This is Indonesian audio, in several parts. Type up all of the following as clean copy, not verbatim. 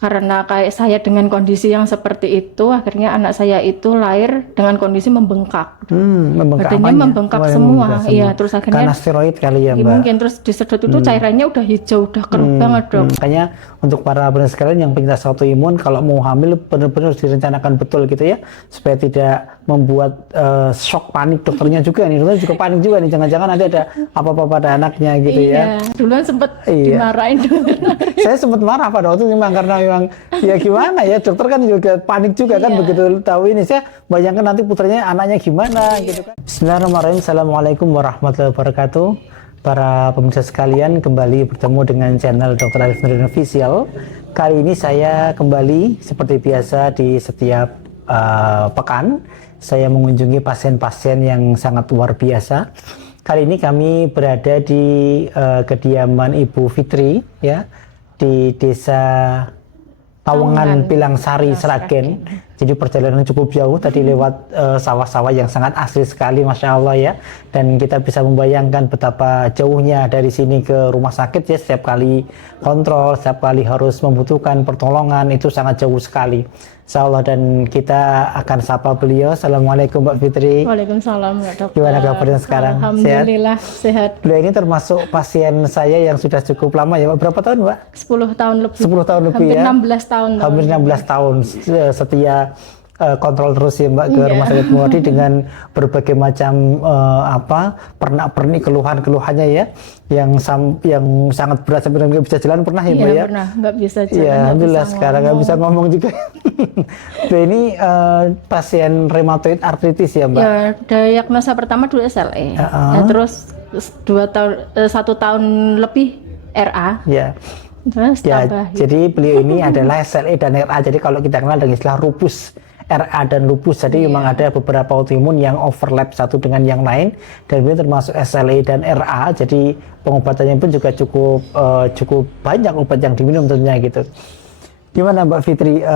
karena kayak saya dengan kondisi yang seperti itu, akhirnya anak saya itu lahir dengan kondisi membengkak. Membengkak Badannya apanya? membengkak Oh, semua. membengkak Iya, semua. terus akhirnya Karena steroid kali ya, ya Mbak. mungkin terus disedot itu cairannya udah hijau, udah keruh banget, Dok. Makanya untuk para pendengar sekalian yang penyintas autoimun, kalau mau hamil benar-benar harus direncanakan betul gitu ya, supaya tidak membuat shock panik dokternya juga nih. Dokternya juga panik juga nih, jangan-jangan ada apa-apa pada anaknya gitu ya. Iya, duluan sempet Iya. dimarahin dokter. Saya sempat marah pada waktu itu memang karena memang ya gimana ya, dokter kan juga panik juga kan Iya. begitu tahu ini. Saya bayangkan nanti putranya anaknya gimana gitu kan. Bismillahirrahmanirrahim. Assalamualaikum warahmatullahi wabarakatuh. Para pemirsa sekalian, kembali bertemu dengan channel Dr. Arif Nurdin Official. Kali ini saya kembali seperti biasa di setiap pekan saya mengunjungi pasien-pasien yang sangat luar biasa. Kali ini kami berada di kediaman Ibu Fitri ya, di Desa Tawengan Pilangsari, Sragen. Jadi perjalanan cukup jauh tadi lewat sawah-sawah yang sangat asri sekali, Masya Allah ya. Dan kita bisa membayangkan betapa jauhnya dari sini ke rumah sakit ya, setiap kali kontrol, setiap kali harus membutuhkan pertolongan, itu sangat jauh sekali. Insya Allah, dan kita akan sapa beliau. Assalamualaikum Mbak Fitri. Waalaikumsalam, Mbak Dokter. Gimana kabarnya sekarang? Alhamdulillah sehat. Beliau ini termasuk pasien saya yang sudah cukup lama ya, Mbak. Berapa tahun, Mbak? 10 tahun lebih. 10 tahun lebih Hampir ya. 16 tahun. Hampir 16 tahun setia kontrol terus ya Mbak ke rumah sakit Muwardi dengan berbagai macam pernak-pernik keluhannya ya, yang sangat berat sampai nggak bisa jalan pernah ya Mbak ya? Pernah, nggak bisa jalan. Ya, alhamdulillah sekarang nggak bisa ngomong juga. Mbak ini pasien rheumatoid arthritis ya Mbak? Ya, diagnosa pertama dulu SLE. Ya, terus 1 tahun lebih RA. Ya. Terus Ya, tambah. jadi beliau ini adalah SLE dan RA. Jadi kalau kita kenal dengan istilah lupus, RA dan lupus. Jadi memang ada beberapa autoimun yang overlap satu dengan yang lain, dan beliau termasuk SLE dan RA. Jadi pengobatannya pun juga cukup banyak obat yang diminum tentunya gitu. Gimana Mbak Fitri,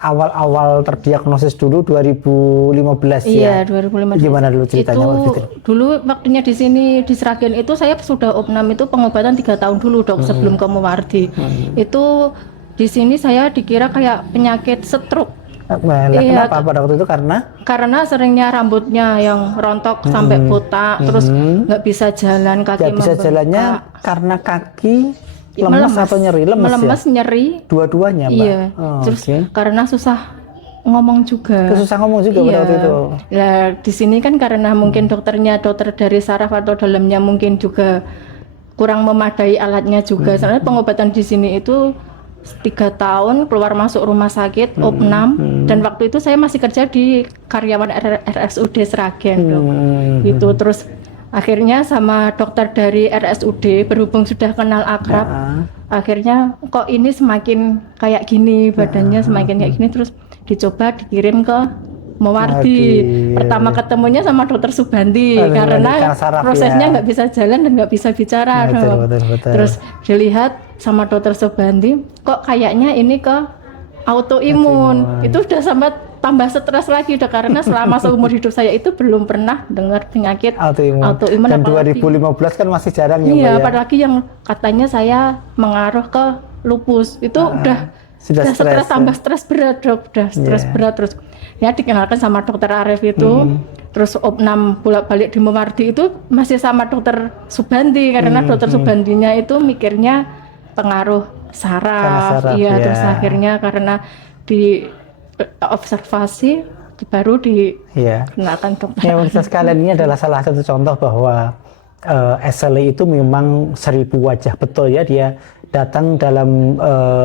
awal-awal terdiagnosis dulu 2015 ya? Iya, 2015. Gimana dulu ceritanya Mbak Fitri? Dulu waktunya di sini di Sragen itu saya sudah opnam itu pengobatan 3 tahun dulu, Dok, sebelum ke Muwardi. Itu di sini saya dikira kayak penyakit stroke. Kenapa pada waktu itu? Karena seringnya rambutnya yang rontok sampai botak, terus nggak bisa jalan, kaki Nggak bisa jalannya karena kaki lemas atau nyeri? Melemes, ya? nyeri. Dua-duanya Mbak? Iya. Terus karena susah ngomong juga. Susah ngomong juga pada waktu itu? Nah, di sini kan karena mungkin dokter dari saraf atau dalamnya mungkin juga kurang memadai alatnya juga. Soalnya pengobatan di sini itu 3 tahun keluar masuk rumah sakit, opnam, dan waktu itu saya masih kerja di karyawan RSUD Sragen, Dok. Gitu. Terus akhirnya sama dokter dari RSUD berhubung sudah kenal akrab, akhirnya kok ini semakin kayak gini, badannya semakin kayak gini, terus dicoba dikirim ke Muwardi. Pertama ketemunya sama dokter Subanti karena prosesnya nggak bisa jalan dan nggak bisa bicara. Betul. Terus dilihat sama dokter Subanti, kok kayaknya ini ke autoimun. Itu udah sampai tambah stres lagi udah, karena selama seumur hidup saya itu belum pernah dengar penyakit autoimun. Dan 2015 kan masih jarang ya Mbak ya? Apalagi yang katanya saya mengaruh ke lupus. Itu udah stres, tambah stres berat, Dok. Udah stres berat. Terus ya dikenalkan sama dokter Arif itu, terus opnam bolak-balik di Muwardi itu masih sama dokter Subanti, karena dokter Subantinya itu mikirnya pengaruh saraf. Iya, terus akhirnya karena di observasi baru dikenalkan dokter. Ya, pemirsa sekalian, ini adalah salah satu contoh bahwa SLE itu memang 1000 wajah, betul ya. Dia datang dalam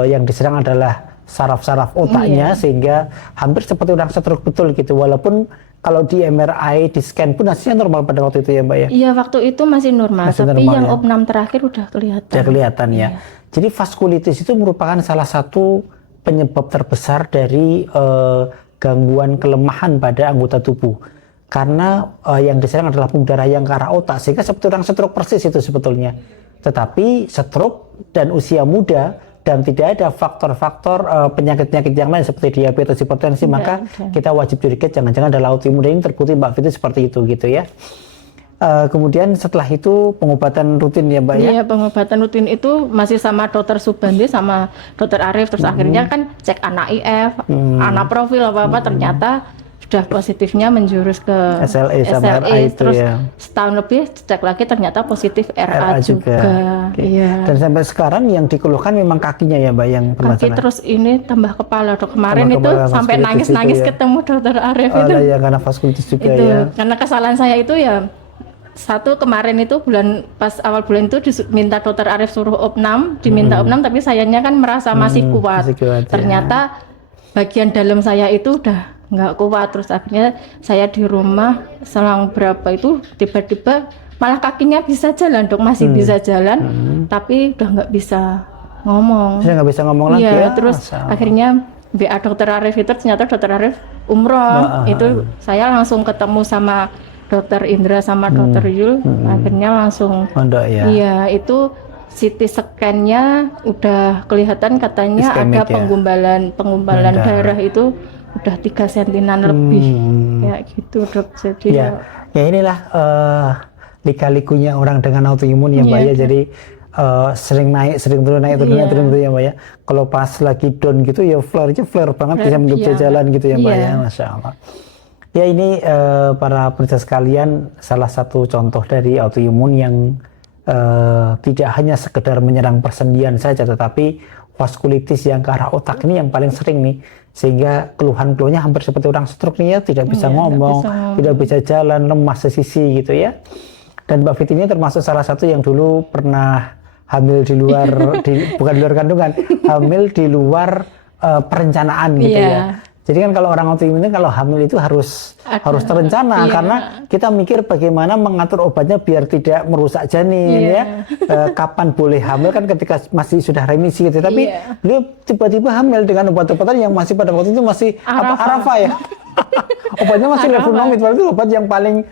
yang diserang adalah saraf-saraf otaknya, sehingga hampir seperti orang stroke betul gitu. Walaupun kalau di MRI, di scan pun hasilnya normal pada waktu itu ya Mbak ya? Iya, waktu itu masih normal, tapi yang opnam terakhir udah kelihatan. Udah kelihatan ya. Jadi vaskulitis itu merupakan salah satu penyebab terbesar dari gangguan kelemahan pada anggota tubuh. Karena yang diserang adalah pembuluh darah yang ke arah otak, sehingga seperti orang stroke persis itu sebetulnya. Tetapi stroke dan usia muda, dan tidak ada faktor-faktor penyakit-penyakit yang lain seperti diabetes, hipertensi, maka kita wajib curiga jangan-jangan adalah autoimun. Ini terbukti Mbak Fitri seperti itu gitu ya. kemudian setelah itu pengobatan rutin ya Mbak ya? Iya, pengobatan rutin itu masih sama dokter Subandi sama dokter Arif. Terus akhirnya kan cek anak IF, anak profil apa-apa, ternyata sudah positifnya menjurus ke SLE sama RA itu terus ya. setahun lebih cek lagi ternyata positif RA juga. Oke. Iya. Dan sampai sekarang yang dikeluhkan memang kakinya ya Mbak yang Kaki bermasalah? terus ini tambah kepala dok. Kemarin Tambah itu kepala, sampai vaskulitis nangis-nangis itu ya. ketemu dokter Arif Oh itu. lah ya, karena vaskulitis juga Itu ya. karena kesalahan saya itu ya, satu kemarin itu pas awal bulan itu minta dokter Arif suruh opnam, diminta opnam tapi sayangnya kan merasa masih kuat. masih kuat, ya. Ternyata bagian dalam saya itu udah nggak kuat, terus akhirnya saya di rumah selang berapa itu tiba-tiba malah kakinya bisa jalan dok, masih bisa jalan tapi udah nggak bisa ngomong. Saya nggak bisa ngomong lagi Iya, ya. terus akhirnya BA dokter Arif itu ternyata dokter Arif umroh. Itu saya langsung ketemu sama dokter Indra sama dokter Yul. Akhirnya langsung Mondok ya. iya, itu CT scan-nya udah kelihatan katanya Iskemik ada ya? pengumbalan darah itu udah 3 sentinan lebih. Kayak gitu dok. Jadi Ya inilah lika-likunya orang dengan autoimun ya Mbak ya. Jadi sering naik, sering turun, naik, turun, naik, turun gitu ya Mbak ya. Kalau pas lagi down gitu ya flare banget, bisa nggak bisa jalan gitu ya Mbak ya. Masya Allah. Ya ini para pemirsa sekalian, salah satu contoh dari autoimun yang tidak hanya sekedar menyerang persendian saja, tetapi vaskulitis yang ke arah otak ini yang paling sering nih, sehingga keluhan-keluhannya hampir seperti orang stroke nih ya, tidak bisa ngomong, tidak bisa jalan, lemas sesisi gitu ya. Dan Mbak Fit ini termasuk salah satu yang dulu pernah hamil di luar, bukan di luar kandungan, hamil di luar perencanaan gitu ya. Jadi kan kalau orang autoimun itu kalau hamil itu harus terencana, karena kita mikir bagaimana mengatur obatnya biar tidak merusak janin ya. Kapan boleh hamil kan ketika masih sudah remisi gitu. Tapi beliau tiba-tiba hamil dengan obat-obatan yang masih pada waktu itu masih Arafa ya. Obatnya masih Levunamid, itu obat yang paling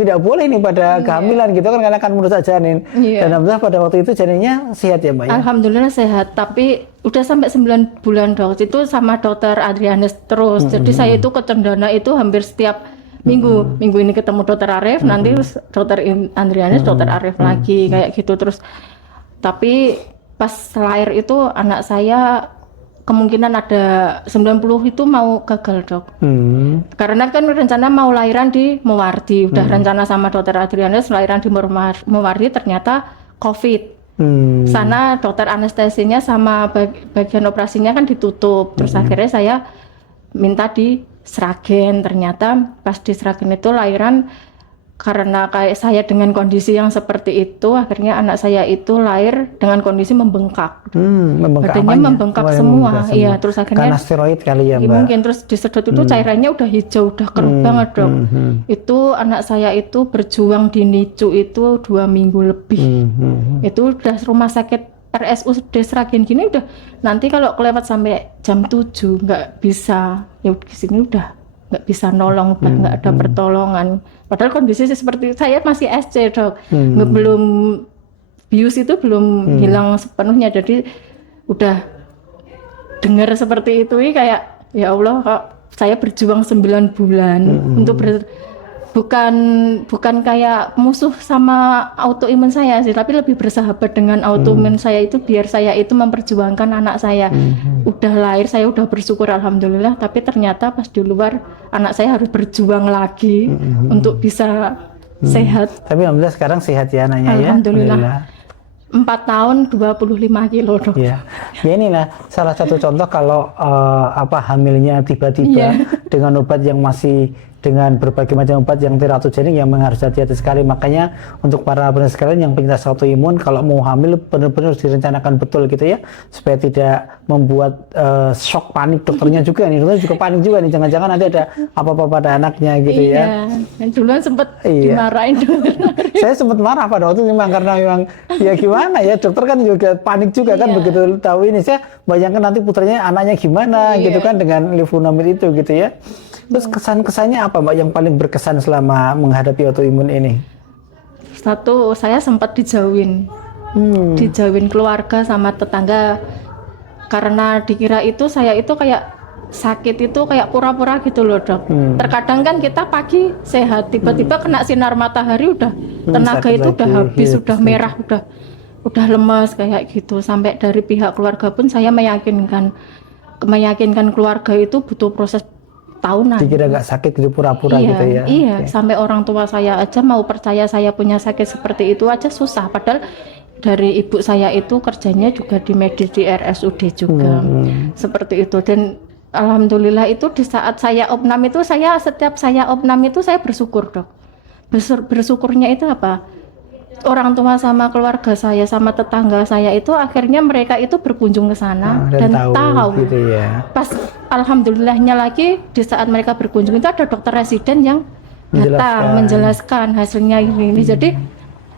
tidak boleh nih pada kehamilan gitu kan, karena akan merusak janin. Dan alhamdulillah pada waktu itu janinnya sehat ya Mbak ya? Alhamdulillah sehat, tapi udah sampai 9 bulan dok, itu sama dokter Adrianus terus. Jadi saya itu ke Cendana itu hampir setiap minggu ini ketemu dokter Arif, nanti dokter Adrianus, dokter Arif lagi kayak gitu terus. Tapi pas lahir itu anak saya kemungkinan ada 90 itu mau gagal dok. Karena kan rencana mau lahiran di Mewardi, udah rencana sama dokter Adrianus lahiran di Mewardi, ternyata COVID. Sana dokter anestesinya sama bagian operasinya kan ditutup. Terus akhirnya saya minta di Sragen, ternyata pas di Sragen itu lahiran, karena kayak saya dengan kondisi yang seperti itu, akhirnya anak saya itu lahir dengan kondisi membengkak. Badannya membengkak semua. Iya, terus akhirnya karena steroid kali ya Mbak. Mungkin terus disedot itu cairannya udah hijau, udah keruh banget dok. Itu anak saya itu berjuang di NICU itu 2 minggu lebih. Itu udah rumah sakit RSUD Sragen gini udah, nanti kalau kelewat sampai jam 7 nggak bisa, ya di sini udah nggak bisa nolong, udah nggak ada pertolongan. Padahal kondisi seperti saya masih SC dok, belum bius itu belum hilang sepenuhnya. Jadi udah dengar seperti itu kayak ya Allah, kok saya berjuang 9 bulan untuk bukan kayak musuh sama autoimun saya sih, tapi lebih bersahabat dengan autoimun saya itu, biar saya itu memperjuangkan anak saya. Udah lahir saya udah bersyukur alhamdulillah, tapi ternyata pas di luar anak saya harus berjuang lagi untuk bisa sehat. Tapi alhamdulillah sekarang sehat ya anaknya ya. Alhamdulillah. 4 tahun 25 kilo dok. Ya inilah salah satu contoh kalau hamilnya tiba-tiba dengan obat yang masih, dengan berbagai macam obat yang teratogenik, yang harus hati-hati sekali. Makanya untuk para pemirsa sekalian yang penyintas autoimun, kalau mau hamil benar-benar harus direncanakan betul gitu ya, supaya tidak membuat shock panik dokternya juga nih. Dokternya juga panik juga nih, jangan-jangan nanti ada apa-apa pada anaknya gitu ya. Iya, duluan sempat dimarahin dokter. Saya sempat marah pada waktu itu memang, karena memang ya gimana ya, dokter kan juga panik juga kan begitu tahu ini. Saya bayangkan nanti putranya, anaknya gimana gitu kan dengan Levunamid itu gitu ya. Terus kesan-kesannya apa Mbak yang paling berkesan selama menghadapi autoimun ini? Satu, saya sempat dijauhin keluarga sama tetangga, karena dikira itu saya itu kayak sakit itu kayak pura-pura gitu loh dok. Terkadang kan kita pagi sehat, tiba-tiba kena sinar matahari udah tenaga sakit itu udah lagi. habis, Iya, udah betul. merah, udah lemas kayak gitu. Sampai dari pihak keluarga pun saya meyakinkan keluarga itu butuh proses tahunan. Dikira nggak sakit gitu pura-pura Iya, gitu ya. iya. Oke. Sampai orang tua saya aja mau percaya saya punya sakit seperti itu aja susah. Padahal dari ibu saya itu kerjanya juga di medis di RSUD juga, seperti itu. Dan alhamdulillah itu di saat saya opnam itu setiap saya opnam itu saya bersyukur dok. Bersyukurnya itu apa? Orang tua sama keluarga saya sama tetangga saya itu akhirnya mereka itu berkunjung ke sana dan tahu gitu ya. pas alhamdulillahnya lagi di saat mereka berkunjung itu ada dokter residen yang datang menjelaskan hasilnya ini. Jadi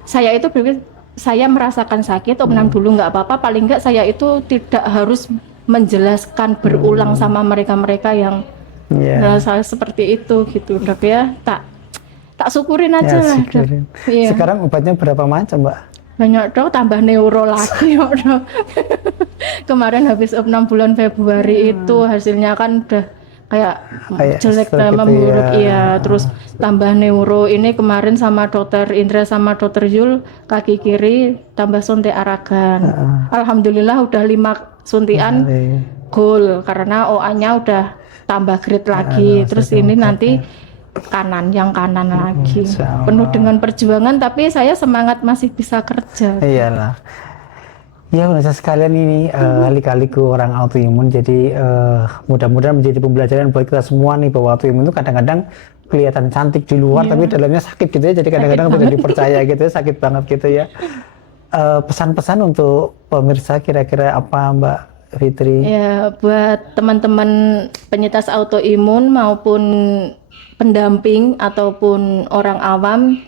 saya itu berpikir saya merasakan sakit opnam dulu nggak apa-apa, paling nggak saya itu tidak harus menjelaskan berulang sama mereka-mereka yang merasa seperti itu gitu dok ya. Tak syukurin aja lah dok. Iya. Sekarang obatnya berapa macam mbak? Banyak dok, tambah neuro lagi ya dok. Kemarin habis opnam bulan Februari itu hasilnya kan udah kayak jelek dan memburuk iya. Terus tambah neuro ini kemarin sama dokter Indra sama dokter Yul kaki kiri tambah suntik aragan. Alhamdulillah udah 5 suntikan goal karena OA-nya udah tambah grade lagi. Terus ini nanti yang kanan lagi. Penuh dengan perjuangan tapi saya semangat masih bisa kerja. Iyalah. Ya pemirsa sekalian ini lika-liku orang autoimun, jadi mudah-mudahan menjadi pembelajaran buat kita semua nih bahwa autoimun itu kadang-kadang kelihatan cantik di luar tapi dalamnya sakit gitu ya, jadi kadang-kadang tidak dipercaya gitu ya, sakit banget gitu ya. Pesan-pesan untuk pemirsa kira-kira apa Mbak Fitri? Ya buat teman-teman penyintas autoimun maupun pendamping ataupun orang awam,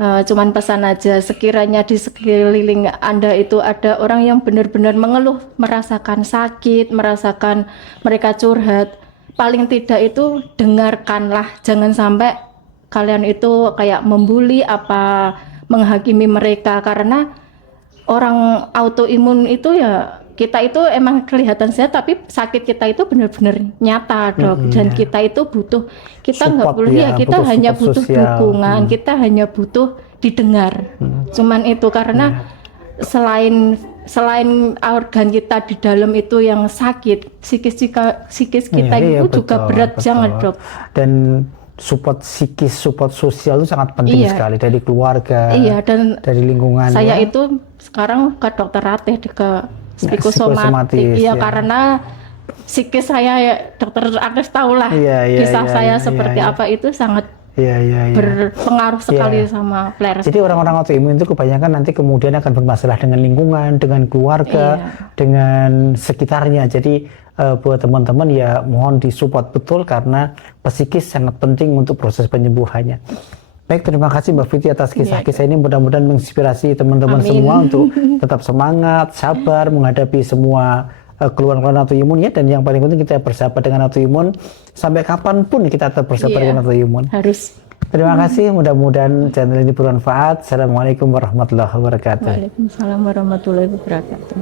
cuman pesan aja sekiranya di sekeliling Anda itu ada orang yang benar-benar mengeluh, merasakan sakit, merasakan mereka curhat, paling tidak itu dengarkanlah, jangan sampai kalian itu kayak membuli apa menghakimi mereka, karena orang autoimun itu ya kita itu emang kelihatan sehat tapi sakit kita itu benar-benar nyata dok. Dan kita itu butuh, kita nggak boleh ya, kita hanya butuh dukungan, kita hanya butuh didengar. Cuman itu karena selain organ kita di dalam itu yang sakit, psikis kita itu juga berat jangan dok. Dan support psikis, support sosial itu sangat penting sekali dari keluarga, dan dari lingkungan. Saya itu sekarang ke dokter Ratih ke psikosomatik, karena psikis saya ya, dokter Agnes tahulah kisah saya seperti apa itu sangat berpengaruh sekali sama flare. Jadi orang-orang autoimun itu kebanyakan nanti kemudian akan bermasalah dengan lingkungan, dengan keluarga, dengan sekitarnya. Jadi buat teman-teman ya mohon disupport betul karena psikis sangat penting untuk proses penyembuhannya. Baik, terima kasih Mbak Fitri atas kisah-kisah ini, mudah-mudahan menginspirasi teman-teman semua untuk tetap semangat, sabar menghadapi semua keluhan-keluhan autoimun ya, dan yang paling penting kita bersahabat dengan autoimun sampai kapanpun kita tetap bersahabat dengan autoimun. Harus. Terima kasih, mudah-mudahan channel ini bermanfaat. Assalamualaikum warahmatullahi wabarakatuh. Waalaikumsalam warahmatullahi wabarakatuh.